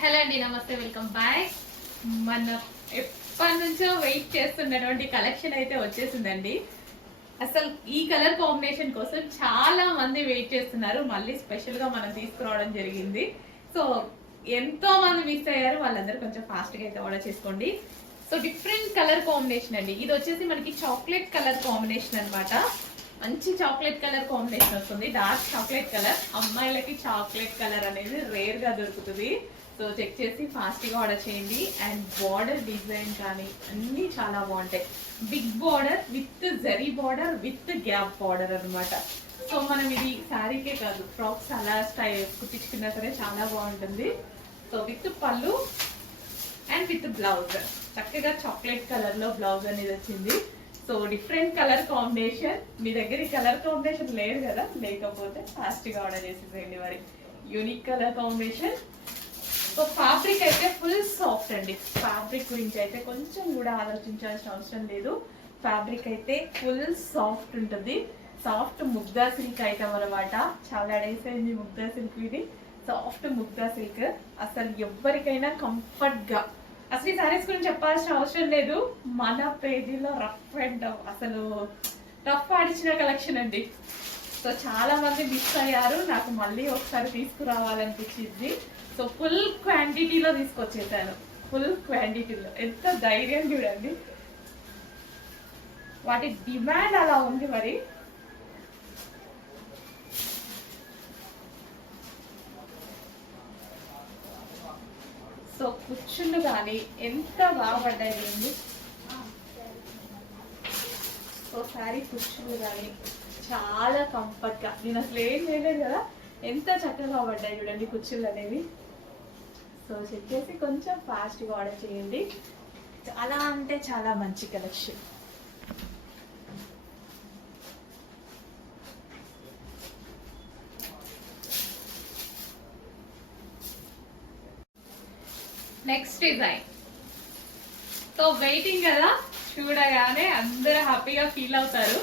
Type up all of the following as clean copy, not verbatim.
Hello అండి, నమస్తే, welcome back. మన ఎప్పటి నుంచో వెయిట్ చేస్తున్నటువంటి కలెక్షన్ అయితే వచ్చేసిందండి. అసలు ఈ కలర్ కాంబినేషన్ కోసం చాలా మంది వెయిట్ చేస్తున్నారు. మళ్ళీ స్పెషల్ గా మనం తీసుకురావడం జరిగింది. సో ఎంతో మంది మిస్ అయ్యారు, వాళ్ళందరూ కొంచెం ఫాస్ట్ గా అయితే ఆర్డర్ చేసుకోండి. సో డిఫరెంట్ కలర్ కాంబినేషన్ అండి. ఇది వచ్చేసి మనకి చాక్లెట్ కలర్ కాంబినేషన్ అన్నమాట. మంచి చాక్లెట్ కలర్ కాంబినేషన్ వస్తుంది, డార్క్ చాక్లెట్ కలర్. అమ్మాయిలకి చాక్లెట్ కలర్ అనేది రేర్ గా దొరుకుతుంది. సో చెక్ చేసి ఫాస్ట్ గా ఆర్డర్ చేయండి. అండ్ బార్డర్ డిజైన్ కానీ అన్ని చాలా బాగుంటాయి. Big border with zari border with gap border అన్నమాట. సో మనం ఇది శారీకే కాదు, ఫ్రాక్స్ అలా స్టైల్ కుట్టించుకున్నా సరే చాలా బాగుంటుంది. సో విత్ పళ్ళు అండ్ విత్ బ్లౌజ్ చక్కగా చాక్లెట్ కలర్ లో బ్లౌజ్ అనేది వచ్చింది. So different colour combination. మీ దగ్గర ఈ కలర్ కాంబినేషన్ లేదు కదా, లేకపోతే ఫాస్ట్ గా ఆర్డర్ చేసేసేయండి. మరి unique colour combination. So fabric అయితే ఫుల్ సాఫ్ట్ అండి. ఫ్యాబ్రిక్ గురించి అయితే కొంచెం కూడా ఆలోచించాల్సిన అవసరం లేదు. ఫ్యాబ్రిక్ అయితే ఫుల్ సాఫ్ట్ ఉంటుంది. సాఫ్ట్ ముగ్దా సిల్క్ ఐటమ్ అనమాట. చాలా డేస్ అయింది ముగ్దా సిల్క్. ఇది సాఫ్ట్ ముగ్దా సిల్క్. అసలు ఎవరికైనా కంఫర్ట్ గా, అసలు ఈ సారీస్ గురించి చెప్పాల్సిన అవసరం లేదు. మన పేజీలో రఫ్ అండ్ అసలు రఫ్ ఆడిచిన కలెక్షన్ అండి. సో చాలా మంది మిస్ అయ్యారు, నాకు మళ్ళీ ఒకసారి తీసుకురావాలనిపించింది. సో ఫుల్ క్వాంటిటీలో తీసుకొచ్చేసాను. ఫుల్ క్వాంటిటీలో ఎంత ధైర్యం చూడండి. వాటి డిమాండ్ అలా ఉంది. మరి సో కుచ్చుళ్ళు కానీ ఎంత బాగా పడ్డాయి. సో శారీ కుచ్చుళ్ళు కానీ చాలా కంఫర్ట్ గా, నేను అసలు ఏం చేయలేదు కదా, ఎంత చక్కగా పడ్డాయి చూడండి కుచ్చుళ్ళు అనేవి. సో చెక్ చేసి కొంచెం ఫాస్ట్ గా ఆర్డర్ చేయండి. చాలా అంటే చాలా మంచి collection. Next design. So waiting కదా, చూడగానే అందరూ హ్యాపీగా ఫీల్ అవుతారు.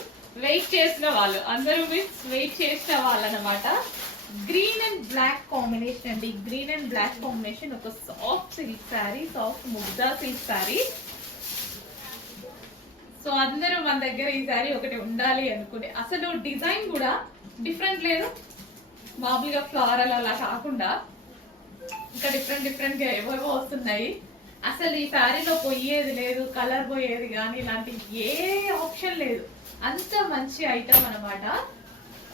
వెయిట్ చేసిన వాళ్ళు అందరూ మీన్స్ వెయిట్ చేసిన వాళ్ళు అనమాట. గ్రీన్ అండ్ బ్లాక్ కాంబినేషన్ అండి. Green and black combination. ఒక soft silk sari, soft Mugdha silk sari. So అందరూ మన దగ్గర ఈ శారీ ఒకటి ఉండాలి అనుకునే, అసలు డిజైన్ కూడా డిఫరెంట్ లేదు. మామూలుగా ఫ్లోరల్ అలా కాకుండా ఇంకా డిఫరెంట్ డిఫరెంట్ గా ఏవేవో వస్తున్నాయి. అసలు ఈ శారీలో పోయేది లేదు, కలర్ పోయేది కానీ ఇలాంటి ఏ ఆప్షన్ లేదు. అంత మంచి ఐటమ్ అనమాట.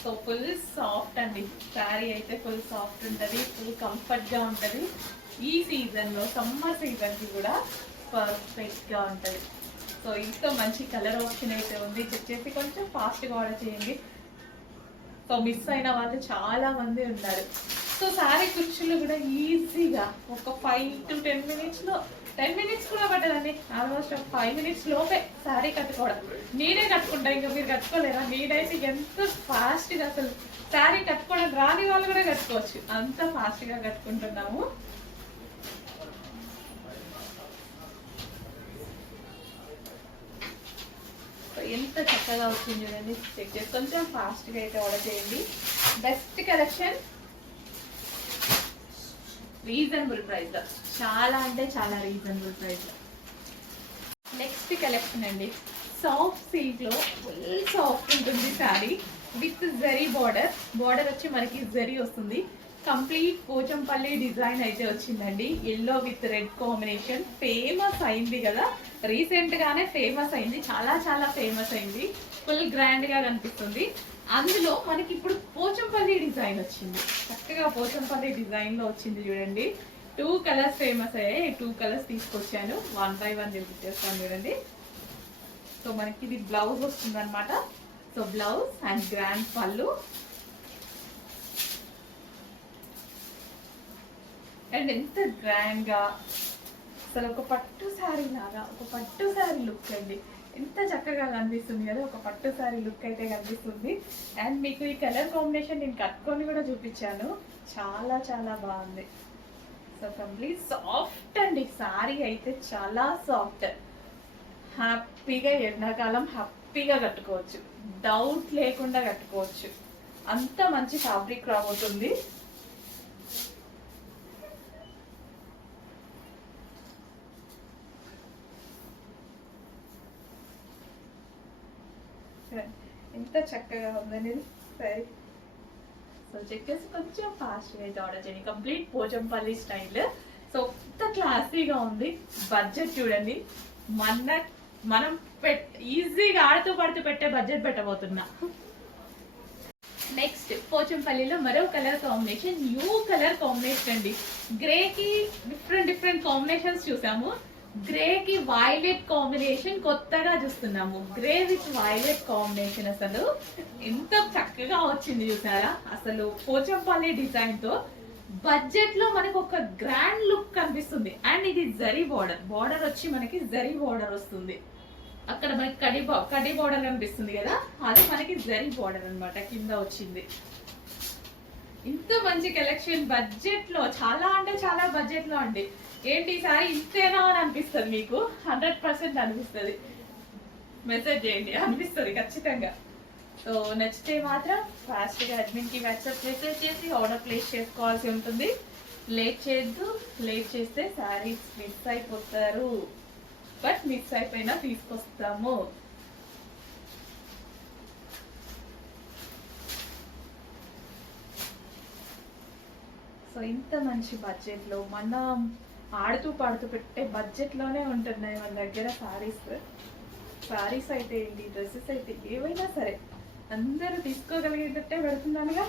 సో ఫుల్ సాఫ్ట్ అండి. శారీ అయితే ఫుల్ సాఫ్ట్ ఉంటుంది, ఫుల్ కంఫర్ట్ గా ఉంటుంది. ఈ సీజన్ లో, సమ్మర్ సీజన్ కి కూడా పర్ఫెక్ట్ గా ఉంటుంది. సో ఇంత మంచి కలర్ ఆప్షన్ అయితే ఉంది. చెక్ చేసి కొంచెం ఫాస్ట్ గా ఆర్డర్ చేయండి. సో మిస్ అయిన వాళ్ళు చాలా మంది ఉన్నారు. సో శారీ కుచ్చులు కూడా ఈజీగా ఒక 5 to 10 minutes లో, 10 minutes కూడా పట్టదండి. ఆల్మోస్ట్ ఒక 5 minutes లోపే శారీ కట్టుకోవడం. నేనే కట్టుకుంటా, ఇంకా మీరు కట్టుకోలేరా? నేనైతే ఎంత ఫాస్ట్ గా, అసలు శారీ కట్టుకోవడం రాని వాళ్ళు కూడా కట్టుకోవచ్చు, అంత ఫాస్ట్ గా కట్టుకుంటున్నాము. ఎంత చక్కగా వచ్చింది చూడండి. చెక్ చేసి కొంచెం ఫాస్ట్ గా అయితే ఆర్డర్ చేయండి. బెస్ట్ కలెక్షన్, రీజనబుల్ ప్రైస్ లో, చాలా అంటే చాలా రీజనబుల్ ప్రైస్ లో. నెక్స్ట్ కలెక్షన్ అండి. సాఫ్ట్ సిల్క్ లో ఫుల్ సాఫ్ట్ ఉంటుంది sari with zari border. Border వచ్చి మనకి జరీ వస్తుంది. కంప్లీట్ పోచంపల్లి డిజైన్ అయితే వచ్చిందండి. Yellow with red combination. Famous అయింది కదా, రీసెంట్ గానే ఫేమస్ అయింది, చాలా చాలా ఫేమస్ అయింది. ఫుల్ గ్రాండ్ గా కనిపిస్తుంది. అందులో మనకి ఇప్పుడు పోచంపల్లి డిజైన్ వచ్చింది. చక్కగా పోచంపల్లి డిజైన్ లో వచ్చింది చూడండి. 2 కలర్స్ ఫేమస్ అయ్యాయి. 2 కలర్స్ తీసుకొచ్చాను, 1 by 1 చూపించేస్తాను చూడండి. సో మనకి ఇది బ్లౌజ్ వస్తుంది అనమాట. సో బ్లౌజ్ అండ్ గ్రాండ్ పళ్ళు అండ్ ఎంత గ్రాండ్ గా, అసలు ఒక పట్టు శారీ లాగా, ఒక పట్టు శారీ లుక్ అండి. ఎంత చక్కగా కనిపిస్తుంది కదా, ఒక పట్టు శారీ లుక్ అయితే కనిపిస్తుంది. అండ్ మీకు ఈ కలర్ కాంబినేషన్ నేను కట్టుకొని కూడా చూపించాను, చాలా చాలా బాగుంది. సో కంప్లీట్ సాఫ్ట్ అండి. శారీ అయితే చాలా సాఫ్ట్. హ్యాపీగా ఎండాకాలం హ్యాపీగా కట్టుకోవచ్చు, డౌట్ లేకుండా కట్టుకోవచ్చు. అంత మంచి ఫ్యాబ్రిక్ రాబోతుంది. ఎంత చక్కగా ఉందండి సరే. సో చెక్ చేసి కొంచెం ఫాస్ట్గా అయితే ఆర్డర్ చేయండి. Complete Pochampally style. సో ఎంత క్లాసీగా ఉంది. బడ్జెట్ చూడండి, మనం ఈజీగా ఆడుతూ పడుతూ పెట్టే బడ్జెట్ పెట్టబోతున్నా. నెక్స్ట్ పోచంపల్లిలో మరో colour combination, new colour combination అండి. గ్రేకి డిఫరెంట్ కాంబినేషన్స్ చూసాము. గ్రేకి వైలెట్ కాంబినేషన్ కొత్తగా చూస్తున్నాము. గ్రే విత్ వైలెట్ కాంబినేషన్ అసలు ఎంత చక్కగా వచ్చింది చూసారా. అసలు పోచంపల్లి డిజైన్ తో బడ్జెట్ లో మనకు ఒక గ్రాండ్ లుక్ కనిపిస్తుంది. అండ్ ఇది జరీ బార్డర్ వచ్చి మనకి జరీ బార్డర్ వస్తుంది. అక్కడ మనకి కడి బార్డర్ కనిపిస్తుంది కదా, అది మనకి జరీ బార్డర్ అన్నమాట కింద వచ్చింది. ఇంత మంచి కలెక్షన్ బడ్జెట్ లో, చాలా అంటే చాలా బడ్జెట్ లో అండి. ఏంటి ఈసారి ఇంతేనా అని అనిపిస్తుంది మీకు, 100% అనిపిస్తుంది. మెసేజ్ చేయండి, అనిపిస్తుంది ఖచ్చితంగా. సో నచ్చితే మాత్రం ఫాస్ట్గా అడ్మిన్కి వాట్సాప్ మెసేజ్ చేసి ఆర్డర్ ప్లేస్ చేసుకోవాల్సి ఉంటుంది. లేట్ చేయొద్దు, లేట్ చేస్తే శారీస్ మిస్ అయిపోతారు. బట్ మిస్ అయిపోయినా తీసుకొస్తాము. సో ఇంత మంచి బడ్జెట్లో మనం ఆడుతూ పాడుతూ పెట్టే బడ్జెట్లోనే ఉంటున్నాయి మన దగ్గర శారీస్ అయితే ఏంటి, డ్రెస్సెస్ అయితే ఏవైనా సరే అందరూ తీసుకోగలిగేటట్టే పెడుతున్నానుగా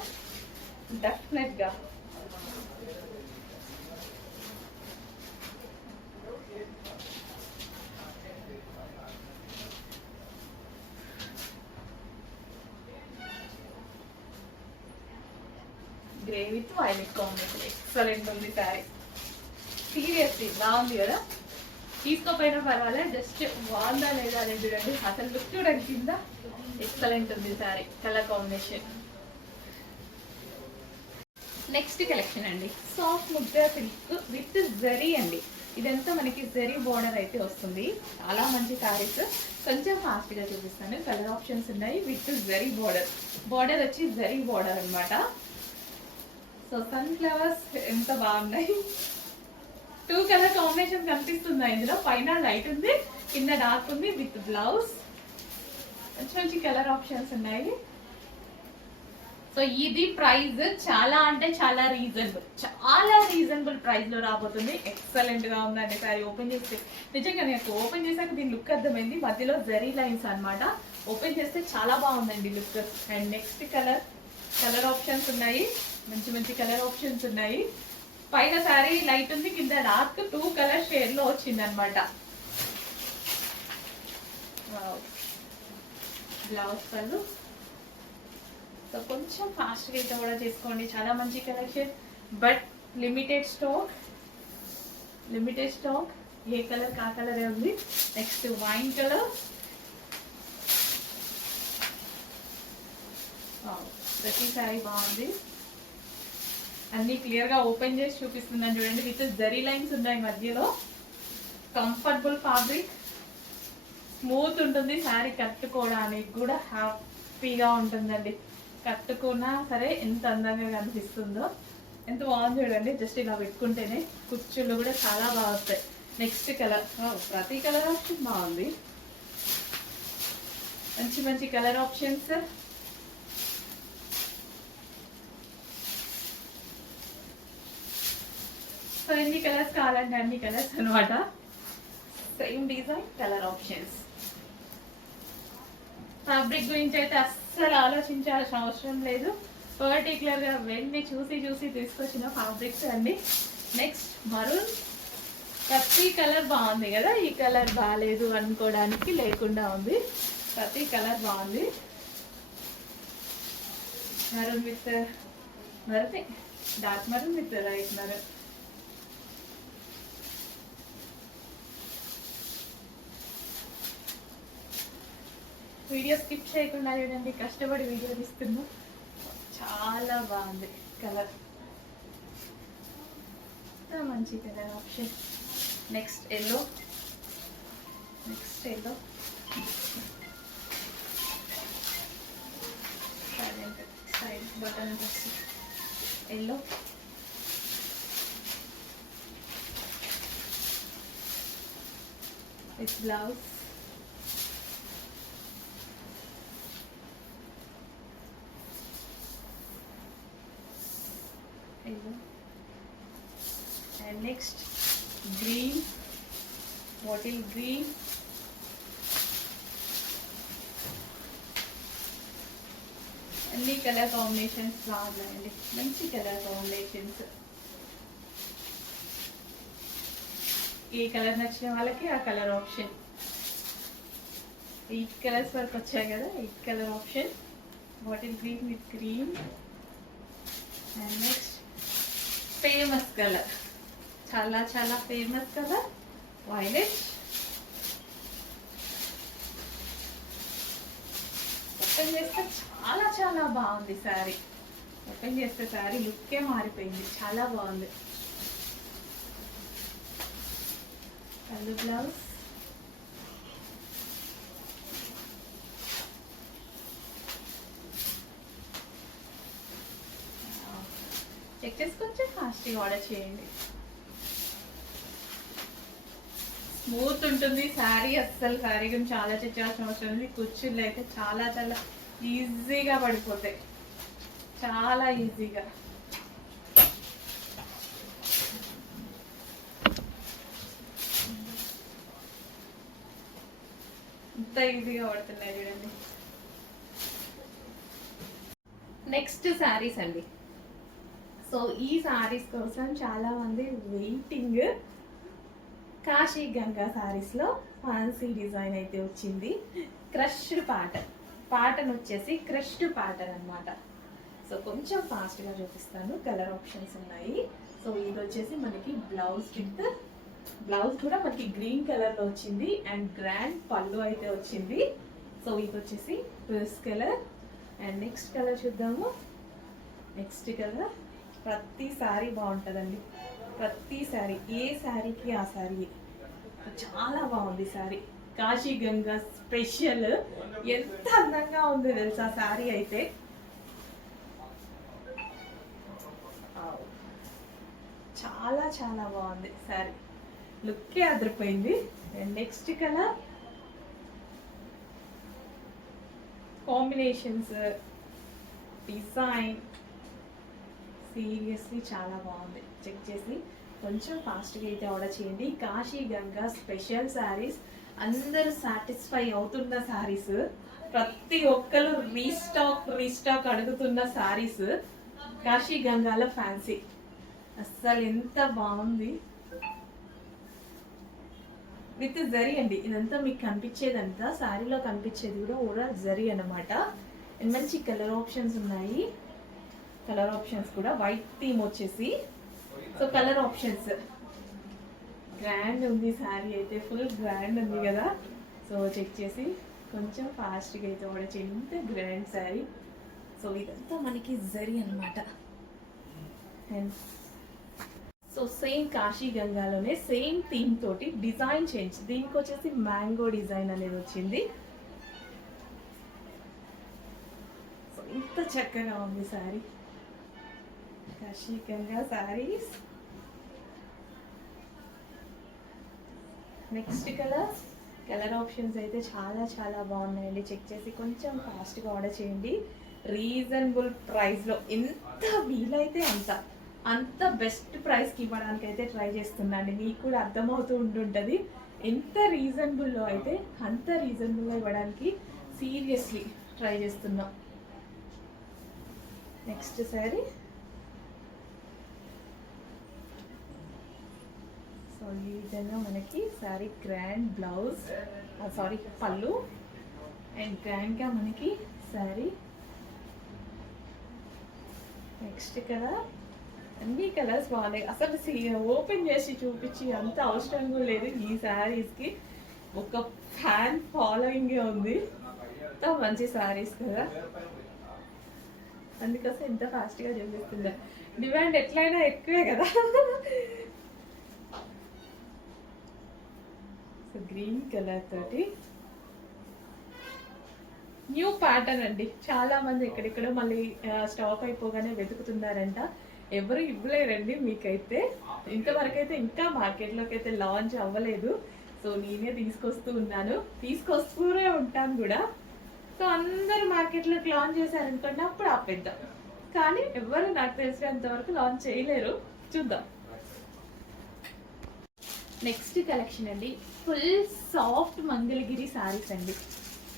డెఫినెట్గా. Grey with violet combination excellent ఉంది శారీ. సీరియస్లీ బాగుంది కదా, తీసుకోపోయినా పర్వాలేదు, జస్ట్ బాగుందా లేదా అనేది చూడండి. అసలు లుక్ చూడండి కింద, ఎక్సలెంట్ ఉంది sari colour combination. Next collection అండి, సాఫ్ట్ ముద్ద సిల్క్ విత్ జరీ అండి. ఇదంతా మనకి జరీ బోర్డర్ అయితే వస్తుంది. చాలా మంచి శారీస్. కొంచెం ఫాస్ట్గా చూపిస్తాను. కలర్ ఆప్షన్స్ ఉన్నాయి. విత్ జరీ బోర్డర్ వచ్చి జరీ బోర్డర్ అనమాట. సో సన్ ఫ్లవర్స్ ఎంత బాగున్నాయి. 2 కలర్ కాంబినేషన్ కనిపిస్తుంది ఇందులో. పైన లైట్ ఉంది, కింద డార్క్ ఉంది విత్ బ్లౌజ్. మంచి కలర్ ఆప్షన్స్ ఉన్నాయి. సో ఇది ప్రైస్ చాలా అంటే చాలా రీజనబుల్ ప్రైస్ లో రాబోతుంది. ఎక్సలెంట్ గా ఉందండి సారీ. ఓపెన్ చేస్తే నిజంగా నాకు ఓపెన్ చేసాక దీని లుక్ అర్థమైంది. మధ్యలో జరీ లైన్స్ అన్నమాట. ఓపెన్ చేస్తే చాలా బాగుందండి look. And next colour options ఉన్నాయి. మంచి కలర్ ఆప్షన్స్ ఉన్నాయి. పైన సారీ లైట్ ఉంది, కింద డార్క్. 2 కలర్ షేడ్ లో వచ్చింది అనమాట. బ్లౌజ్ పళ్ళు. సో కొంచెం ఫాస్ట్గా అయితే కూడా చేసుకోండి. చాలా మంచి collection, but limited stock. A colour కా కలరే ఉంది. Next wine colour. ప్రతి సారీ బాగుంది. అన్ని క్లియర్ గా ఓపెన్ చేసి చూపిస్తున్నాను చూడండి. విత్ జరీ లైన్స్ ఉన్నాయి మధ్యలో. కంఫర్టబుల్ ఫ్యాబ్రిక్, స్మూత్ ఉంటుంది శారీ. కట్టుకోవడానికి కూడా హ్యాపీగా ఉంటుందండి. కట్టుకున్నా సరే ఎంత అందంగా కనిపిస్తుందో. ఎంత బాగుంది చూడండి. జస్ట్ ఇలా పెట్టుకుంటేనే కుర్చీలు కూడా చాలా బాగా వస్తాయి. Next colour. ప్రతి కలర్ ఆప్షన్ బాగుంది. మంచి కలర్ ఆప్షన్స్. సో ఎన్ని కలర్స్ కావాలంటే అన్ని కలర్స్ అనమాట. Same design, colour options. Fabric గురించి అయితే అస్సలు ఆలోచించాల్సిన అవసరం లేదు. పర్టికులర్ గా వెళ్ళి చూసి తీసుకొచ్చిన ఫ్యాబ్రిక్స్ అండి. Next maroon. ప్రతి కలర్ బాగుంది కదా, ఈ కలర్ బాగాలేదు అనుకోవడానికి లేకుండా ఉంది. ప్రతి కలర్ బాగుంది. Maroon with maroon, dark maroon with light maroon. Video skip చేయకుండా చూడండి. కష్టపడి వీడియో తీస్తున్నా. చాలా బాగుంది కలర్. మంచి colour option. Next yellow. Side button yellow. With blouse. And next green, bottle green, అన్ని కలర్ కాంబినేషన్స్ బాగున్నాయండి, మంచి కలర్ కాంబినేషన్స్. ఏ కలర్ నచ్చిన వాళ్ళకి ఆ కలర్ ఆప్షన్. 8 కలర్స్ వరకు వచ్చాయి కదా, 8 colour option. Bottle green with green and next famous colour, చాలా చాలా ఫేమస్ కలర్ వైలెట్. ఓపెన్ చేస్తే చాలా చాలా బాగుంది శారీ. ఓపెన్ చేస్తే శారీ లుక్కే మారిపోయింది, చాలా బాగుంది. పళ్ళు బ్లౌజ్, చెక్ చేసి కొంచెం ఫాస్ట్గా ఆర్డర్ చేయండి. స్మూత్ ఉంటుంది శారీ, అస్సలు శారీ గురించి ఆలోచించాల్సిన అవసరం ఉంది. కుర్చీలు అయితే చాలా చాలా ఈజీగా పడిపోతాయి, చాలా ఈజీగా. ఇంత ఈజీగా పడుతున్నాయి చూడండి. నెక్స్ట్ శారీస్ అండి. సో ఈ శారీస్ కోసం చాలా మంది వెయిటింగ్. కాశీ గంగా శారీస్లో ఫ్యాన్సీ డిజైన్ అయితే వచ్చింది. క్రష్డ్ ప్యాటర్న్ వచ్చేసి క్రష్డ్ ప్యాటర్న్ అనమాట. సో కొంచెం ఫాస్ట్గా చూపిస్తాను, కలర్ ఆప్షన్స్ ఉన్నాయి. సో ఇది వచ్చేసి మనకి బ్లౌజ్ కూడా మనకి గ్రీన్ కలర్లో వచ్చింది అండ్ గ్రాండ్ పళ్ళు అయితే వచ్చింది. సో ఇది వచ్చేసి rose colour and next colour చూద్దాము. నెక్స్ట్ కలర్ ప్రతి శారీ బాగుంటుందండి, ప్రతి శారీ, ఏ శారీకి ఆ శారీ చాలా బాగుంది శారీ. కాశీ గంగా స్పెషల్. ఎంత అందంగా ఉంది తెలుసా శారీ అయితే. చాలా చాలా బాగుంది శారీ, లుక్కే అదిరిపోయింది. And next colour combinations, design seriously చాలా బాగుంది. చెక్ చేసి కొంచెం ఫాస్ట్గా అయితే ఆర్డర్ చేయండి. కాశీ గంగా స్పెషల్ శారీస్, అందరూ సాటిస్ఫై అవుతున్న శారీస్, ప్రతి ఒక్కరు రీస్టాక్ అడుగుతున్న శారీస్. కాశీ గంగాలో ఫ్యాన్సీ అస్సలు ఎంత బాగుంది. విత్ జరీ అండి, ఇదంతా మీకు కనిపించేదంతా శారీలో కనిపించేది కూడా ఓవరాల్ జరీ అనమాట. అండ్ మంచి కలర్ ఆప్షన్స్ ఉన్నాయి. కలర్ ఆప్షన్స్ కూడా వైట్ థీమ్ వచ్చేసి. సో కలర్ ఆప్షన్స్ గ్రాండ్ ఉంది శారీ అయితే, ఫుల్ గ్రాండ్ ఉంది కదా. సో చెక్ చేసి కొంచెం ఫాస్ట్గా అయితే ఆర్డర్ చేయండి. ఇంత గ్రాండ్ శారీ. సో ఇదంతా మనకి జరీ అనమాట. అండ్ సో సేమ్ కాశీ గంగాలోనే సేమ్ థీమ్ తోటి డిజైన్ చేంజ్. దీనికి వచ్చేసి మ్యాంగో డిజైన్ అనేది వచ్చింది. సో ఇంత చక్కగా ఉంది sari, Kashi Ganga saris. Next colour options అయితే చాలా చాలా బాగున్నాయండి. చెక్ చేసి కొంచెం ఫాస్ట్గా ఆర్డర్ చేయండి. రీజనబుల్ ప్రైస్లో, ఎంత వీలైతే అంత బెస్ట్ ప్రైస్కి ఇవ్వడానికి అయితే ట్రై చేస్తున్నాండి. మీకు కూడా అర్థమవుతూ ఉంటుంటుంది. ఎంత రీజనబుల్లో అయితే అంత రీజనబుల్గా ఇవ్వడానికి సీరియస్లీ ట్రై చేస్తున్నాం. నెక్స్ట్ శారీ. సో ఈ విధంగా మనకి శారీ గ్రాండ్ బ్లౌజ్, పళ్ళు అండ్ గ్రాండ్గా మనకి శారీ. నెక్స్ట్ కలర్, అన్ని కలర్స్ బాగున్నాయి. అసలు ఓపెన్ చేసి చూపించి అంత అవసరం కూడా లేదు. ఈ శారీస్కి ఒక ఫ్యాన్ ఫాలోయింగే ఉంది. ఎంత మంచి శారీస్ కదా, అందుకోసం ఎంత ఫాస్ట్గా చూపిస్తుందా. డిమాండ్ ఎట్లయినా ఎక్కువే కదా. సో గ్రీన్ కలర్ తోటి న్యూ ప్యాటర్న్ అండి. చాలా మంది ఎక్కడెక్కడో మళ్ళీ స్టాక్ అయిపోగానే వెతుకుతున్నారంట. ఎవరు ఇవ్వలేరండి మీకైతే. ఇంతవరకైతే ఇంకా మార్కెట్లోకి అయితే లాంచ్ అవ్వలేదు. సో నేనే తీసుకొస్తూనే ఉంటాను కూడా. సో అందరు మార్కెట్లోకి లాంచ్ చేశారనుకోండి, అప్పుడు ఆపేద్దాం. కానీ ఎవరు నాకు తెలిసినంత వరకు లాంచ్ చేయలేరు. చూద్దాం. నెక్స్ట్ కలెక్షన్ అండి, ఫుల్ సాఫ్ట్ మంగళగిరి శారీస్ అండి.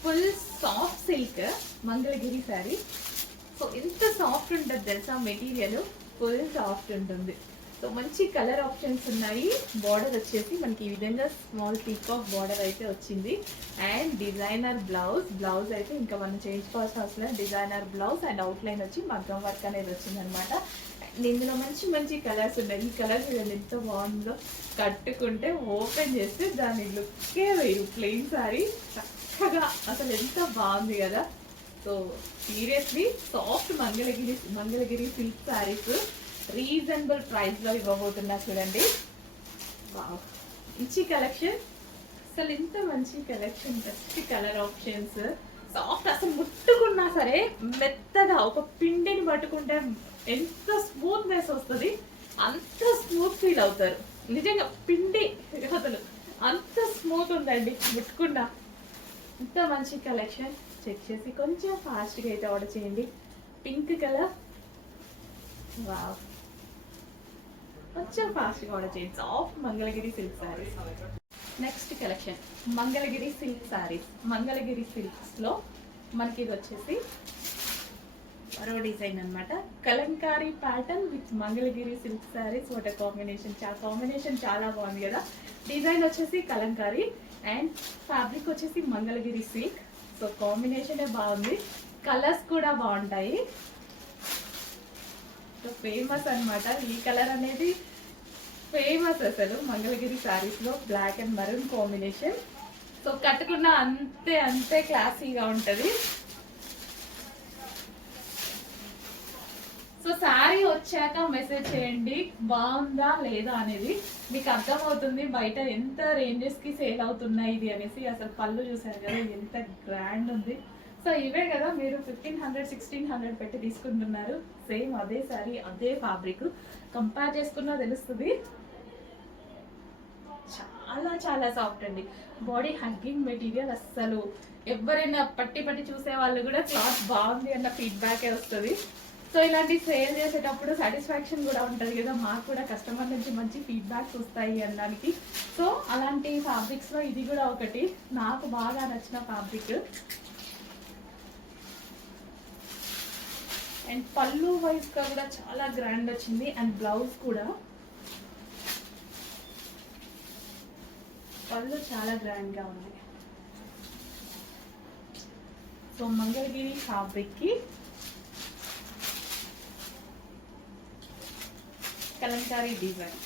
Full soft silk Mangalagiri sari. So ఎంత సాఫ్ట్ ఉంటుంది తెలుసా, మెటీరియల్ ఫుల్ సాఫ్ట్ ఉంటుంది. సో మంచి కలర్ ఆప్షన్స్ ఉన్నాయి. బార్డర్ వచ్చేసి మనకి ఈ విధంగా స్మాల్ పీకాక్ బార్డర్ అయితే వచ్చింది. అండ్ డిజైనర్ బ్లౌజ్ అయితే ఇంకా మనం చేయించుకోవాల్సిన అవసరం, డిజైనర్ బ్లౌజ్ అండ్ అవుట్లైన్ వచ్చి మగ్గం వర్క్ అనేది వచ్చింది అనమాట. ఇందులో మంచి మంచి కలర్స్ ఉన్నాయి. ఈ కలర్ ఎంత బాగుందో, కట్టుకుంటే ఓపెన్ చేస్తే దాని లుక్కే వేరు. ప్లెయిన్ సారీ చక్కగా అసలు ఎంత బాగుంది కదా. So seriously soft Mangalagiri silk saris reasonable price లో ఇవ్వబోతున్నా చూడండి. మంచి కలెక్షన్, అసలు ఇంత మంచి collection, best colour options, soft, అసలు ముట్టుకున్నా సరే మెత్తగా ఒక పిండిని పట్టుకుంటే ఎంత స్మూత్నెస్ వస్తుంది అంత స్మూత్ ఫీల్ అవుతారు. నిజంగా పిండి అసలు అంత స్మూత్ ఉందండి ముట్టుకున్నా. ఇంత మంచి కలెక్షన్ చెక్ చేసి కొంచెం ఫాస్ట్గా అయితే ఆర్డర్ చేయండి. పింక్ కలర్, వావ్, కొంచెం ఫాస్ట్గా ఆర్డర్ చేయండి. Soft Mangalagiri silk saris. Next collection Mangalagiri silk saris. Mangalagiri సిల్క్స్లో మనకి ఇది వచ్చేసి మరో డిజైన్ అనమాట. Kalamkari pattern with Mangalagiri silk saris. What combination చాలా బాగుంది కదా. డిజైన్ వచ్చేసి కలంకారీ అండ్ ఫ్యాబ్రిక్ వచ్చేసి మంగళగిరి సిల్క్. సో కాంబినేషనే బాగుంది, కలర్స్ కూడా బాగుంటాయి. ఫేమస్ అన్నమాట ఈ కలర్ అనేది, ఫేమస్ అసలు మంగళగిరి శారీస్ లో black and maroon combination. So కట్టుకున్న అంతే క్లాసీగా ఉంటది. సో శారీ వచ్చాక మెసేజ్ చేయండి బాగుందా లేదా అనేది, మీకు అర్థమవుతుంది బయట ఎంత రేంజెస్ కి సేల్ అవుతున్నాయి ఇది అనేసి. అసలు పళ్ళు చూసారు కదా ఎంత గ్రాండ్ ఉంది. సో ఇవే కదా మీరు 1500-1600 పెట్టి తీసుకుంటున్నారు. సేమ్ అదే శారీ అదే ఫ్యాబ్రిక్, కంపేర్ చేసుకున్నా తెలుస్తుంది. చాలా సాఫ్ట్ అండి. Body hugging material. అస్సలు ఎవరైనా పట్టి చూసే వాళ్ళు కూడా క్లాత్ బాగుంది అన్న ఫీడ్బ్యాకే వస్తుంది. సో ఇలాంటి సేల్ చేసేటప్పుడు సాటిస్ఫాక్షన్ కూడా ఉంటుంది కదా, మాకు కూడా కస్టమర్ నుంచి మంచి ఫీడ్బ్యాక్స్ వస్తాయి అనడానికి. సో అలాంటి ఫ్యాబ్రిక్స్లో ఇది కూడా ఒకటి నాకు బాగా నచ్చిన ఫ్యాబ్రిక్. అండ్ పళ్ళు వైజ్గా కూడా చాలా గ్రాండ్ వచ్చింది. అండ్ బ్లౌజ్ కూడా పళ్ళు చాలా గ్రాండ్గా ఉంది. సో మంగళగిరి ఫ్యాబ్రిక్కి కలంకారీ డిజైన్.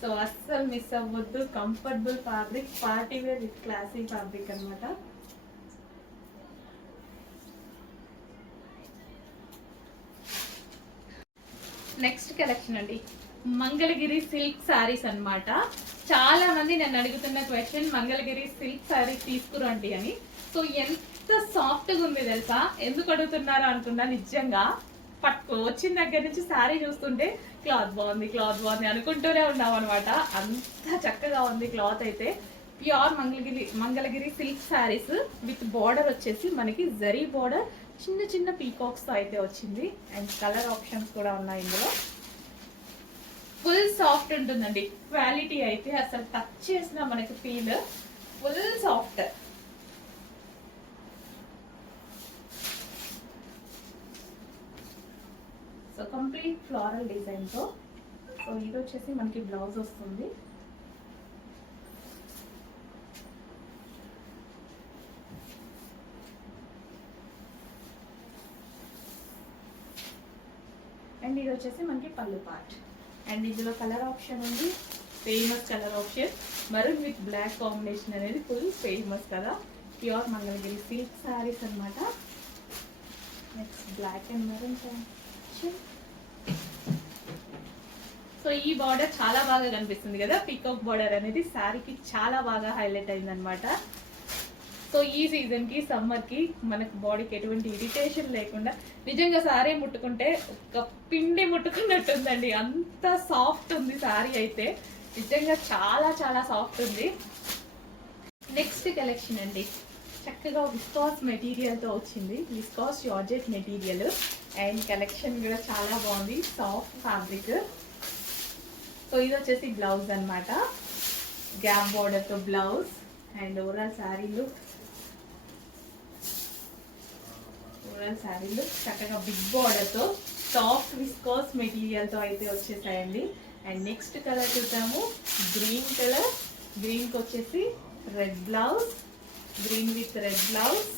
సో అస్సలు మిస్ అవ్వద్దు. Comfortable fabric, party wear with classy fabric అనమాట. నెక్స్ట్ కలెక్షన్ అండి మంగళగిరి సిల్క్ శారీస్ అన్నమాట. చాలా మంది నన్ను అడుగుతున్న క్వశ్చన్, మంగళగిరి సిల్క్ శారీస్ తీసుకురండి అని. సో ఎంత సాఫ్ట్గా ఉంది తెలుసా. ఎందుకు అడుగుతున్నారో అనుకున్నా, నిజంగా వచ్చిన దగ్గర నుంచి శారీ చూస్తుంటే క్లాత్ బాగుంది అనుకుంటూనే ఉన్నాం అనమాట. అంత చక్కగా ఉంది క్లాత్ అయితే. Pure Mangalagiri silk saris with border వచ్చేసి మనకి జరీ బార్డర్, చిన్న పీకాక్స్ తో అయితే వచ్చింది. అండ్ కలర్ ఆప్షన్స్ కూడా ఉన్నాయి ఇందులో. ఫుల్ సాఫ్ట్ ఉంటుందండి. క్వాలిటీ అయితే అసలు టచ్ చేసిన మనకి feel full soft. So complete floral design తో. సో ఇది వచ్చేసి మనకి బ్లౌజ్ వస్తుంది. అండ్ ఇది వచ్చేసి మనకి పళ్ళు పార్ట్. అండ్ ఇందులో కలర్ ఆప్షన్ ఉంది, famous colour option maroon with black combination అనేది ఫుల్ ఫేమస్ కదా. ప్యూర్ మంగళగిరి సిల్క్ శారీస్ అనమాట. Next black and maroon combination. So ఈ బార్డర్ చాలా బాగా కనిపిస్తుంది కదా, పీకాక్ బార్డర్ అనేది శారీకి చాలా బాగా హైలైట్ అయింది అనమాట. సో ఈ సీజన్ కి సమ్మర్ కి మనకు బాడీకి ఎటువంటి ఇరిటేషన్ లేకుండా నిజంగా శారీ ముట్టుకుంటే ఒక పిండి ముట్టుకున్నట్టుందండి. అంత సాఫ్ట్ ఉంది శారీ అయితే, నిజంగా చాలా సాఫ్ట్ ఉంది. నెక్స్ట్ కలెక్షన్ అండి, చక్కగా విస్కాస్ మెటీరియల్ తో వచ్చింది. Viscous georgette material and collection కూడా చాలా బాగుంది. Soft fabric. సో ఇది వచ్చేసి బ్లౌజ్ అన్నమాట, గ్యాప్ బార్డర్ తో blouse. And overall sari look చక్కగా బిగ్ బార్డర్ తో సాఫ్ట్ విస్కోస్ మెటీరియల్ తో అయితే వచ్చేసాయండి. అండ్ నెక్స్ట్ కలర్ చూద్దాము, గ్రీన్ కలర్. గ్రీన్ కి వచ్చేసి red blouse, green with red blouse.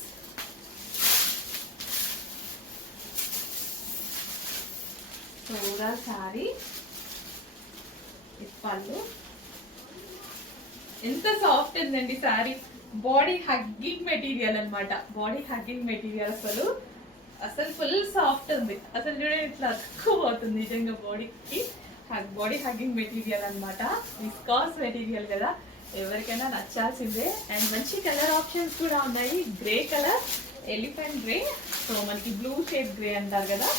Overall sari పళ్ళు ఎంత సాఫ్ట్ ఉందండి శారీ. బాడీ హగ్గింగ్ మెటీరియల్ అన్నమాట, బాడీ హగ్గింగ్ మెటీరియల్. అసలు ఫుల్ సాఫ్ట్ ఉంది. అసలు చూడండి ఇట్లా అతుక్కుపోతుంది నిజంగా బాడీకి. బాడీ హగ్గింగ్ మెటీరియల్ అన్నమాట, విస్కాస్ మెటీరియల్ కదా, ఎవరికైనా నచ్చాల్సిందే. అండ్ మంచి కలర్ ఆప్షన్స్ కూడా ఉన్నాయి. Grey colour, elephant grey. So మనకి బ్లూ షేడ్ గ్రే అంటారు కదా,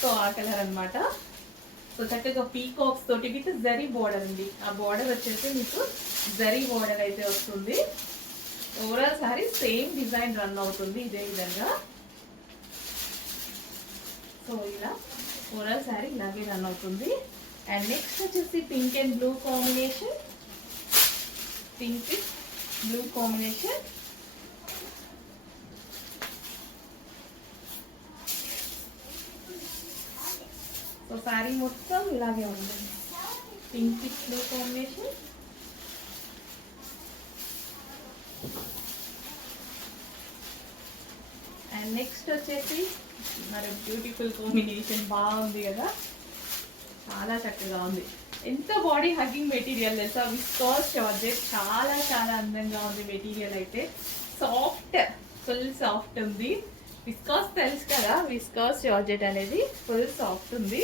సో ఆ కలర్ అన్నమాట. సో చక్కగా పీకాక్స్ తోటి విత్ జరీ బార్డర్ ఉంది. ఆ బార్డర్ వచ్చేసి మీకు జరీ బార్డర్ అయితే వస్తుంది. Overall sorry same design run అవుతుంది ఇదే విధంగా. సో ఇలా ఓవరాల్ సారీ ఇలాగే రన్ అవుతుంది. అండ్ నెక్స్ట్ వచ్చేసి pink and blue combination, pink blue combination. So sari మొత్తం ఇలాగే ఉంటుంది, pink with blue combination. And next వచ్చేసి మరి బ్యూటిఫుల్ కాంబినేషన్, బాగుంది కదా, చాలా చక్కగా ఉంది. ఎంత బాడీ హగ్గింగ్ మెటీరియల్ తెలుసా, విస్కాస్ జార్జెట్. చాలా చాలా అందంగా ఉంది మెటీరియల్ అయితే. సాఫ్ట్, ఫుల్ సాఫ్ట్ ఉంది. విస్కాస్ తెలుసు కదా, విస్కాస్ జార్జెట్ అనేది ఫుల్ సాఫ్ట్ ఉంది.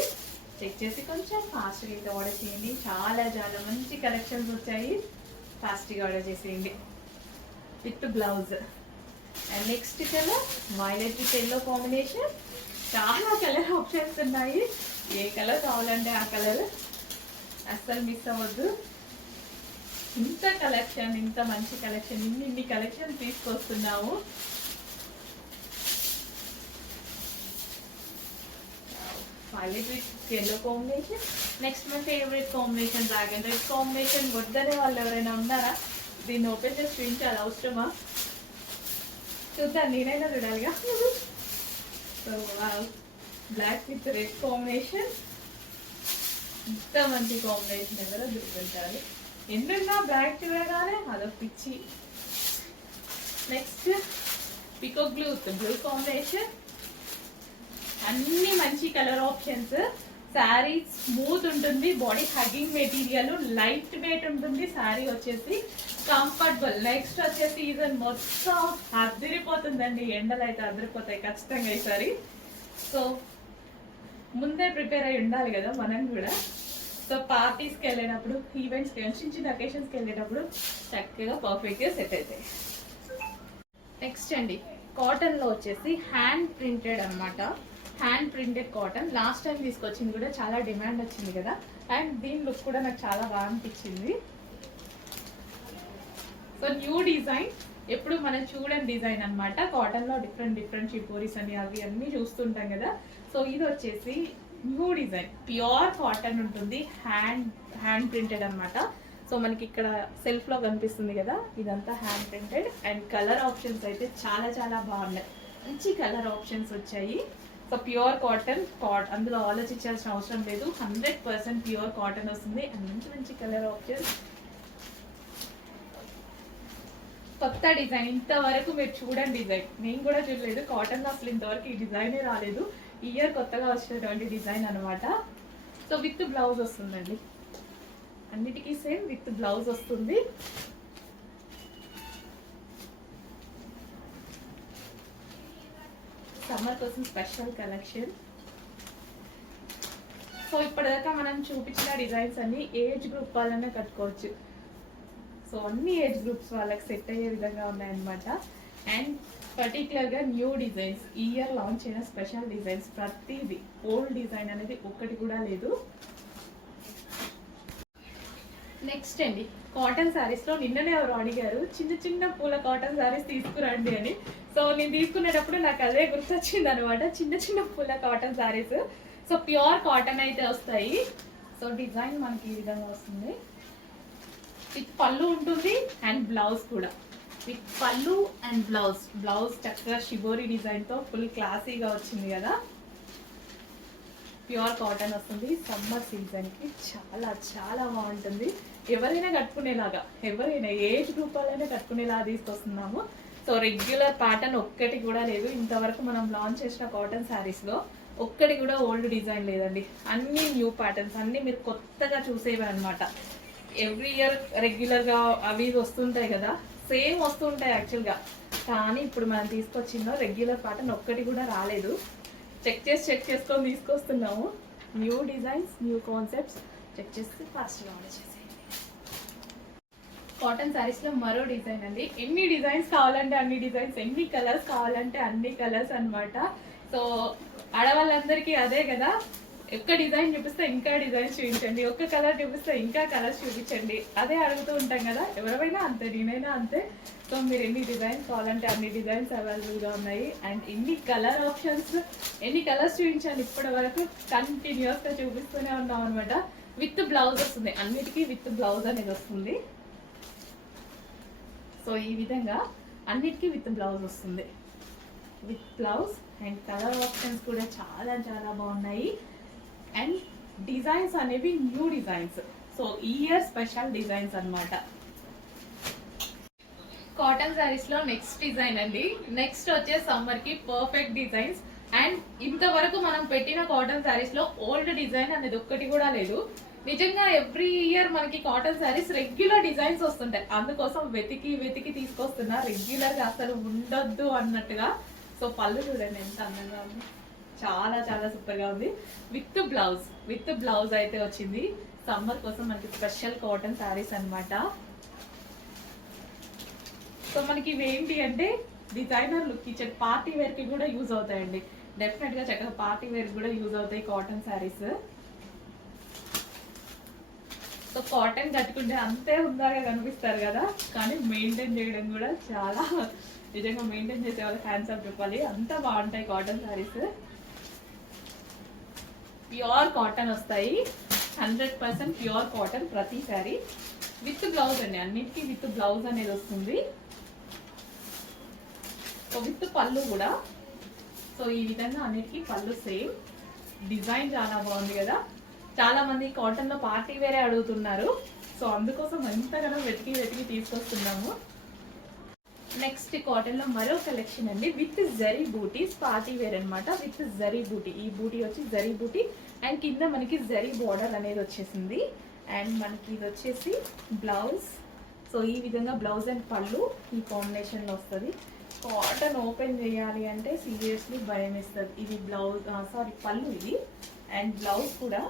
చెక్ చేసి కొంచెం ఫాస్ట్గా అయితే ఆర్డర్ చేయండి. చాలా చాలా మంచి కలెక్షన్స్ వచ్చాయి, ఫాస్ట్గా ఆర్డర్ చేసేయండి with blouse. And next colour violet with yellow combination. చాలా కలర్ ఆప్షన్స్ ఉన్నాయి, ఏ కలర్ కావాలంటే ఆ కలర్, అస్సలు మిస్ అవ్వద్దు. ఇంత కలెక్షన్, ఇంత మంచి కలెక్షన్, ఇన్ని కలెక్షన్ తీసుకొస్తున్నాము. Violet with yellow combination. Next my favourite combination black and red combination. వద్దనే వాళ్ళు ఎవరైనా ఉన్నారా? దీన్ని ఓపెన్ చేసి చూపించాలి, అవసరమా? చూద్దాం, నేనైనా చూడాలిగా. So black with red combination, ఇంత మంచి కాంబినేషన్ ఎవరో దొరుకుతుంటారు. ఎందుకున్నా బ్లాక్ చూడగానే అదొక పిచ్చి. Next peacock blue with blue combination. అన్ని మంచి కలర్ ఆప్షన్స్. శారీ స్మూత్ ఉంటుంది, body hugging material, light weight ఉంటుంది. శారీ వచ్చేసి కంఫర్టబుల్. నెక్స్ట్ వచ్చేసి సీజన్ మొత్తం అదిరిపోతుందండి, ఎండలు అయితే అదిరిపోతాయి ఖచ్చితంగా ఈసారి. సో ముందే ప్రిపేర్ అయి ఉండాలి కదా మనం కూడా. సో పార్టీస్కి వెళ్ళేటప్పుడు, ఈవెంట్స్కి, చిన్న చిన్న అకేషన్స్కి వెళ్ళేటప్పుడు చక్కగా పర్ఫెక్ట్గా సెట్ అవుతాయి. నెక్స్ట్ అండి కాటన్లో వచ్చేసి హ్యాండ్ ప్రింటెడ్ అనమాట, hand printed cotton. Last time తీసుకొచ్చింది కూడా చాలా డిమాండ్ వచ్చింది కదా, అండ్ దీని లుక్ కూడా నాకు చాలా బాగా అనిపించింది. సో న్యూ డిజైన్, ఎప్పుడు మనం చూడని డిజైన్ అనమాట. కాటన్లో డిఫరెంట్ డిఫరెంట్ షిపోరీస్ అని అవి అన్నీ చూస్తుంటాం కదా. సో ఇది వచ్చేసి న్యూ డిజైన్, ప్యూర్ కాటన్ ఉంటుంది, హ్యాండ్ ప్రింటెడ్ అనమాట. సో మనకి ఇక్కడ సెల్ఫ్లో కనిపిస్తుంది కదా, ఇదంతా hand printed. And colour options అయితే చాలా చాలా బాగున్నాయి, మంచి కలర్ ఆప్షన్స్ వచ్చాయి. సో ప్యూర్ కాటన్, అందులో ఆలోచించాల్సిన అవసరం లేదు, 100% ప్యూర్ కాటన్ వస్తుంది. అండ్ మంచి మంచి కలర్ ఆప్షన్స్, కొత్త డిజైన్, ఇంతవరకు మీరు చూడండి డిజైన్, నేను కూడా చూడలేదు కాటన్లో అసలు ఇంతవరకు ఈ డిజైనే రాలేదు. ఇయర్ కొత్తగా వచ్చినటువంటి డిజైన్ అనమాట. సో విత్ బ్లౌజ్ వస్తుందండి, అన్నిటికీ సేమ్ విత్ బ్లౌజ్ వస్తుంది. సమ్మర్ కోసం స్పెషల్ కలెక్షన్. సో ఇప్పటిదాకా మనం చూపించిన డిజైన్స్ అన్ని ఏజ్ గ్రూప్ వాళ్ళనే కట్టుకోవచ్చు. సో అన్ని ఏజ్ గ్రూప్స్ వాళ్ళకి సెట్ అయ్యే విధంగా ఉన్నాయన్నమాట. అండ్ పర్టికులర్గా న్యూ డిజైన్స్, ఈ ఇయర్ లాంచ్ అయిన స్పెషల్ డిజైన్స్, ప్రతిదీ ఓల్డ్ డిజైన్ అనేది ఒక్కటి కూడా లేదు. నెక్స్ట్ అండి కాటన్ శారీస్లో నిన్ననే ఎవరు అడిగారు చిన్న చిన్న పూల కాటన్ శారీస్ తీసుకురండి అని. సో నేను తీసుకునేటప్పుడు నాకు అదే గుర్తొచ్చింది అనమాట, చిన్న చిన్న పూల cotton saris. So pure cotton అయితే వస్తాయి. సో డిజైన్ మనకి ఈ విధంగా వస్తుంది. విత్ పళ్ళు ఉంటుంది అండ్ బ్లౌజ్ కూడా విత్ పళ్ళు అండ్ బ్లౌజ్ చక్కగా షిబోరి డిజైన్తో ఫుల్ క్లాసీగా వచ్చింది కదా. ప్యూర్ కాటన్ వస్తుంది. సమ్మర్ సీజన్కి చాలా చాలా బాగుంటుంది. ఎవరైనా కట్టుకునేలాగా, ఎవరైనా ఏజ్ గ్రూప్ వాళ్ళైనా కట్టుకునేలాగా తీసుకొస్తున్నాము. సో రెగ్యులర్ ప్యాటర్న్ ఒక్కటి కూడా లేదు. ఇంతవరకు మనం లాంచ్ చేసిన కాటన్ శారీస్లో ఒక్కటి కూడా ఓల్డ్ డిజైన్ లేదండి. అన్నీ న్యూ ప్యాటర్న్స్, అన్నీ మీరు కొత్తగా చూసేవి అనమాట. ఎవ్రీ ఇయర్ రెగ్యులర్గా అవి వస్తుంటాయి కదా, సేమ్ వస్తుంటాయి యాక్చువల్గా. కానీ ఇప్పుడు మనం తీసుకొచ్చిందో రెగ్యులర్ ప్యాటర్న్ ఒక్కటి కూడా రాలేదు. చెక్ చేసుకొని తీసుకొస్తున్నాము. New designs, new concepts check చేస్తే ఫాస్ట్గా ఆర్డర్ చేసేయండి. కాటన్ శారీస్లో మరో డిజైన్ అండి. ఎన్ని డిజైన్స్ కావాలంటే అన్ని డిజైన్స్, ఎన్ని కలర్స్ కావాలంటే అన్ని కలర్స్ అనమాట. సో ఆడవాళ్ళందరికీ అదే కదా, ఒక్క డిజైన్ చూపిస్తే ఇంకా డిజైన్స్ చూపించండి, ఒక్క కలర్ చూపిస్తే ఇంకా కలర్స్ చూపించండి, అదే అడుగుతూ ఉంటాం కదా. ఎవరైనా అంతే, నేనైనా అంతే. సో మీరు ఎన్ని డిజైన్స్ కావాలంటే అన్ని డిజైన్స్ అవైలబుల్గా ఉన్నాయి. అండ్ ఎన్ని కలర్ ఆప్షన్స్, ఎన్ని కలర్స్ చూపించాలి ఇప్పటి వరకు కంటిన్యూస్గా చూపిస్తూనే ఉన్నాం అనమాట. విత్ బ్లౌజ్ వస్తుంది, అన్నిటికీ విత్ బ్లౌజ్ అనేది వస్తుంది. సో ఈ విధంగా అన్నిటికీ విత్ బ్లౌజ్ వస్తుంది. With blouse and colour options కూడా చాలా చాలా బాగున్నాయి. అండ్ డిజైన్స్ అనేవి న్యూ డిజైన్స్. సో ఈ ఇయర్ స్పెషల్ డిజైన్స్ అన్నమాట. కాటన్ శారీస్ లో నెక్స్ట్ డిజైన్ అండి. నెక్స్ట్ వచ్చే సమ్మర్ కి పర్ఫెక్ట్ డిజైన్స్. అండ్ ఇంతవరకు మనం పెట్టిన కాటన్ శారీస్ లో ఓల్డ్ డిజైన్ అనేది ఒక్కటి కూడా లేదు. నిజంగా ఎవ్రీ ఇయర్ మనకి కాటన్ శారీస్ రెగ్యులర్ డిజైన్స్ వస్తుంటాయి, అందుకోసం వెతికి తీసుకొస్తున్నా, రెగ్యులర్ గా అసలు ఉండొద్దు అన్నట్టుగా. సో పళ్ళు చూడండి ఎంత అందంగా ఉంది, చాలా చాలా సూపర్ గా ఉంది. విత్ బ్లౌజ్ అయితే వచ్చింది. సమ్మర్ కోసం మనకి స్పెషల్ కాటన్ శారీస్ అన్నమాట. సో మనకి ఇవేంటి అంటే డిజైనర్ లుక్ ఇచ్చే పార్టీ వేర్ కి కూడా యూజ్ అవుతాయండి. డెఫినెట్ గా చక్కగా పార్టీ వేర్ కూడా యూజ్ అవుతాయి కాటన్ శారీస్. సో కాటన్ కట్టుకుంటే అంతే హుందాగా కనిపిస్తారు కదా, కానీ మెయింటైన్ చేయడం కూడా చాలా, నిజంగా మెయింటైన్ చేసే వాళ్ళకి హ్యాండ్స్ అప్ చెప్పాలి, అంత బాగుంటాయి కాటన్ శారీస్. ప్యూర్ కాటన్ వస్తాయి, 100% ప్యూర్ కాటన్ ప్రతి శారీ. విత్ బ్లౌజ్ అండి, అన్నిటికీ విత్ బ్లౌజ్ అనేది వస్తుంది. సో విత్ పళ్ళు కూడా. సో ఈ విధంగా అన్నిటికీ పళ్ళు సేమ్. డిజైన్ చాలా బాగుంది కదా. చాలా మంది కాటన్ లో పార్టీ వేరే అడుగుతున్నారు. సో అందుకోసం ఎంతగానో వెతికి తీసుకొస్తున్నాము. నెక్స్ట్ కాటన్ లో మరో కలెక్షన్ అండి. With zari butis, party wear అనమాట. విత్ జరీ బూటీ, ఈ బూటీ వచ్చి జరీ బూటీ అండ్ కింద మనకి జరీ బార్డర్ అనేది వచ్చేసింది. అండ్ మనకి ఇది వచ్చేసి బ్లౌజ్. సో ఈ విధంగా బ్లౌజ్ అండ్ పళ్ళు ఈ కాంబినేషన్ లో వస్తుంది. కాటన్ ఓపెన్ చేయాలి అంటే సీరియస్లీ భయం ఇస్తుంది. ఇది బ్లౌజ్, సారీ పళ్ళు ఇది. అండ్ బ్లౌజ్ కూడా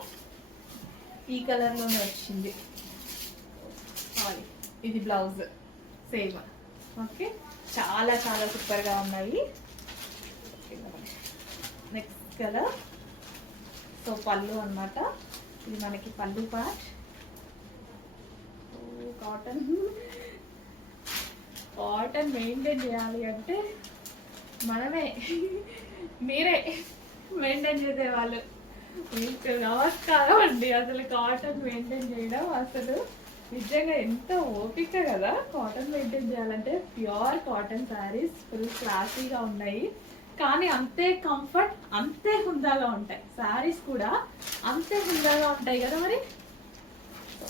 ఈ కలర్ లోనే వచ్చింది. సారీ, ఇది బ్లౌజ్ సేమ్. ఓకే, చాలా చాలా సూపర్ గా ఉన్నాయి. Next colour. సో పళ్ళు అన్నమాట, ఇది మనకి పళ్ళు పార్ట్. కాటన్ మెయింటైన్ చేయాలి అంటే మనమే, మీరే మెయింటైన్ చేసేవాళ్ళు, మీకు నమస్కారం అండి. అసలు కాటన్ మెయింటైన్ చేయడం అసలు నిజంగా ఎంత ఓపిక కదా. కాటన్ మెయింటైన్ చేయాలంటే ప్యూర్ కాటన్ శారీస్ ఫుల్ క్లాసీగా ఉన్నాయి, కానీ అంతే కంఫర్ట్, అంతే హుందాగా ఉంటాయి. శారీస్ కూడా అంతే హుందాగా ఉంటాయి కదా. మరి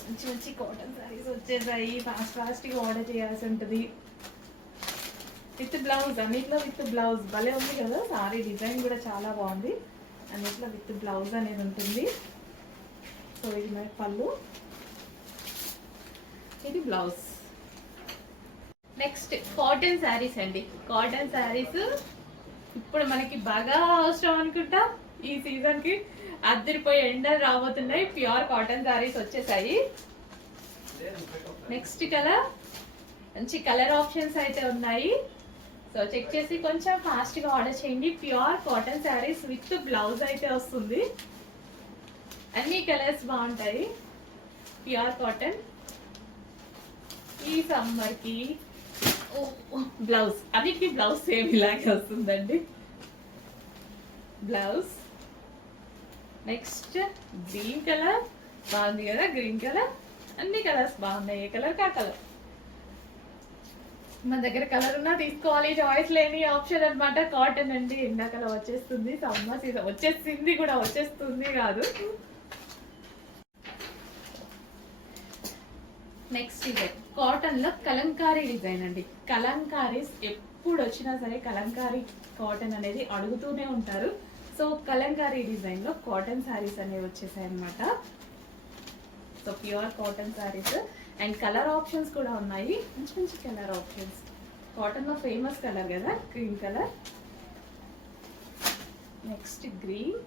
మంచి మంచి కాటన్ శారీస్ వచ్చేసాయి, ఫాస్ట్గా ఆర్డర్ చేయాల్సి ఉంటుంది. విత్ బ్లౌజ్, అన్నిట్లో విత్ బ్లౌజ్ భలే ఉంది కదా. సారీ డిజైన్ కూడా చాలా బాగుంది. అన్నిట్లో విత్ బ్లౌజ్ అనేది ఉంటుంది. సో ఇది మన పళ్ళు, ఇది బ్లౌజ్. నెక్స్ట్ కాటన్ శారీస్ అండి. కాటన్ శారీస్ ఇప్పుడు మనకి బాగా అవసరం అనుకుంటా. ఈ సీజన్కి అద్దరిపోయి ఎండలు రాబోతున్నాయి. ప్యూర్ కాటన్ శారీస్ వచ్చేసాయి. నెక్స్ట్ కలర్, మంచి కలర్ ఆప్షన్స్ అయితే ఉన్నాయి. సో చెక్ చేసి కొంచెం ఫాస్ట్గా ఆర్డర్ చేయండి. Pure cotton saris with blouse అయితే వస్తుంది. అన్ని కలర్స్ బాగుంటాయి. ప్యూర్ కాటన్ ఈ సమ్మర్కి. బ్లౌజ్, అన్నిటికీ బ్లౌజ్ సేమ్ ఇలాగే వస్తుందండి. బ్లౌజ్. నెక్స్ట్ గ్రీన్ కలర్, బాగుంది కదా గ్రీన్ కలర్. అన్ని కలర్స్ బాగున్నాయి, ఏ కలర్ కా కలర్. మన దగ్గర కలర్ ఉన్నా తీసుకోవాలి, చాయిస్ లేని ఆప్షన్ అన్నమాట. కాటన్ అండి, ఎండాకాలం వచ్చేస్తుంది, సమ్మర్ సీజన్ వచ్చేసింది కూడా, వచ్చేస్తుంది కాదు. నెక్స్ట్ డిజైన్ కాటన్ లో కలంకారీ డిజైన్ అండి. కలంకారీస్ ఎప్పుడు వచ్చినా సరే కలంకారీ కాటన్ అనేది అడుగుతూనే ఉంటారు. సో కలంకారీ డిజైన్ లో కాటన్ శారీస్ అనేవి వచ్చేసాయి అనమాట. So pure cotton saris and colour options కూడా ఉన్నాయి, మంచి మంచి కలర్ ఆప్షన్స్. కాటన్ లో ఫేమస్ కలర్ కదా green colour. Next green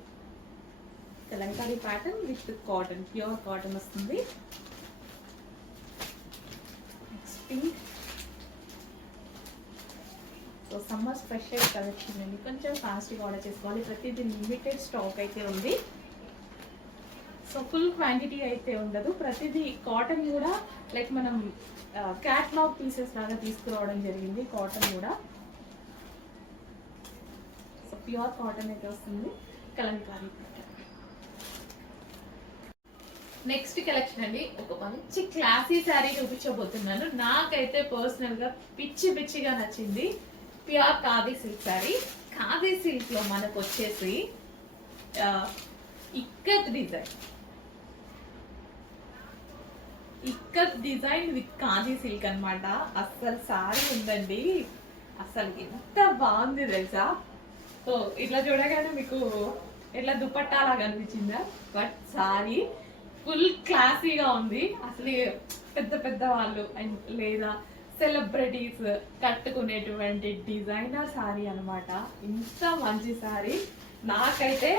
Kalamkari pattern with cotton, pure cotton వస్తుంది. Next pink. So summer special collection అండి, కొంచెం ఫాస్ట్గా ఆర్డర్ చేసుకోవాలి, ప్రతిదీ లిమిటెడ్ స్టాక్ అయితే ఉంది. సో ఫుల్ క్వాంటిటీ అయితే ఉండదు, ప్రతిదీ కాటన్ కూడా లైక్ మనం క్యాట్లాగ్ పీసెస్ లాగా తీసుకురావడం జరిగింది కాటన్ కూడా. సో ప్యూర్ కాటన్ అయితే వస్తుంది కలంకారీ. నెక్స్ట్ కలెక్షన్ అండి, ఒక మంచి క్లాసీ శారీ చూపించబోతున్నాను. నాకైతే పర్సనల్ గా పిచ్చి పిచ్చిగా నచ్చింది pure khadi silk sari. Khadi silk లో మనకు వచ్చేసి ikat design, ikat design with khadi silk అన్నమాట. అస్సలు సారీ ఉందండి, అసలు ఎంత బాగుంది తెలుసా. సో ఇట్లా చూడగానే మీకు ఎట్లా దుపట్టా లాగా అనిపించిందా, బట్ సారీ ఫుల్ క్లాసీగా ఉంది. అసలు పెద్ద పెద్ద వాళ్ళు అండ్ లేదా సెలబ్రిటీస్ కట్టుకునేటువంటి డిజైనర్ సారీ అనమాట. ఇంత మంచి సారీ నాకైతే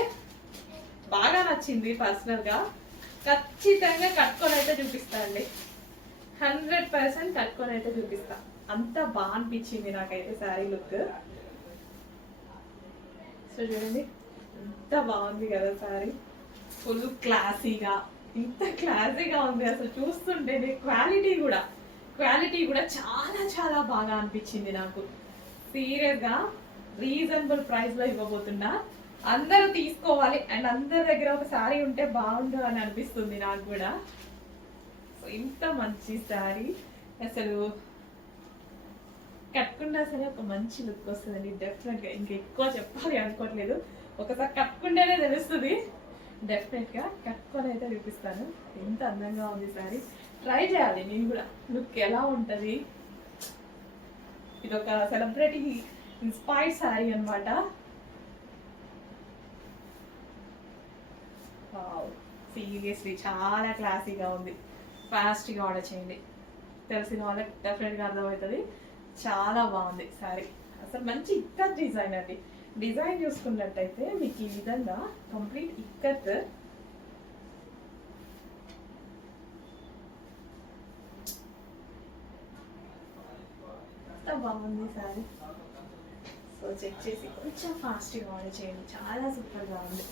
బాగా నచ్చింది పర్సనల్ గా. ఖచ్చితంగా కట్టుకొని అయితే చూపిస్తా అండి, 100% కట్టుకొని అయితే చూపిస్తా. అంత బాగా అనిపించింది నాకైతే శారీ లుక్. సో చూడండి ఎంత బాగుంది కదా శారీ, ఫుల్ క్లాసీగా, ఇంత క్లాసీగా ఉంది అసలు చూస్తుంటేనే. క్వాలిటీ కూడా చాలా చాలా బాగా అనిపించింది నాకు. సీరియస్ గా రీజనబుల్ ప్రైస్ లో ఇవ్వబోతున్నా, అందరూ తీసుకోవాలి అండ్ అందరి దగ్గర ఒక శారీ ఉంటే బాగుండు అని అనిపిస్తుంది నాకు కూడా. సో ఇంత మంచి శారీ అసలు కట్టుకున్నా సరే ఒక మంచి లుక్ వస్తుందండి డెఫినెట్ గా. ఇంకా ఎక్కువ చెప్పాలి అనుకోవట్లేదు, ఒకసారి కట్టుకుంటేనే తెలుస్తుంది. డెఫినెట్ గా కట్టుకొని అయితే చూపిస్తాను. ఎంత అందంగా ఉంది శారీ, ట్రై చేయాలి నేను కూడా లుక్ ఎలా ఉంటది. ఇది ఒక సెలబ్రిటీ ఇన్స్పైర్డ్ శారీ అనమాట. సీరియస్లీ చాలా క్లాసీగా ఉంది, ఫాస్ట్గా ఆర్డర్ చేయండి. తెలిసిన వాళ్ళకి డెఫినెట్గా అర్థమవుతుంది. చాలా బాగుంది శారీ, అసలు మంచి ఇక్కత్ డిజైన్ అండి. డిజైన్ చూసుకున్నట్టయితే మీకు ఈ విధంగా కంప్లీట్ ఇక్కత్, బాగుంది శారీ. సో చెక్ చేసి కొంచెం ఫాస్ట్గా ఆర్డర్ చేయండి, చాలా సూపర్గా ఉంది.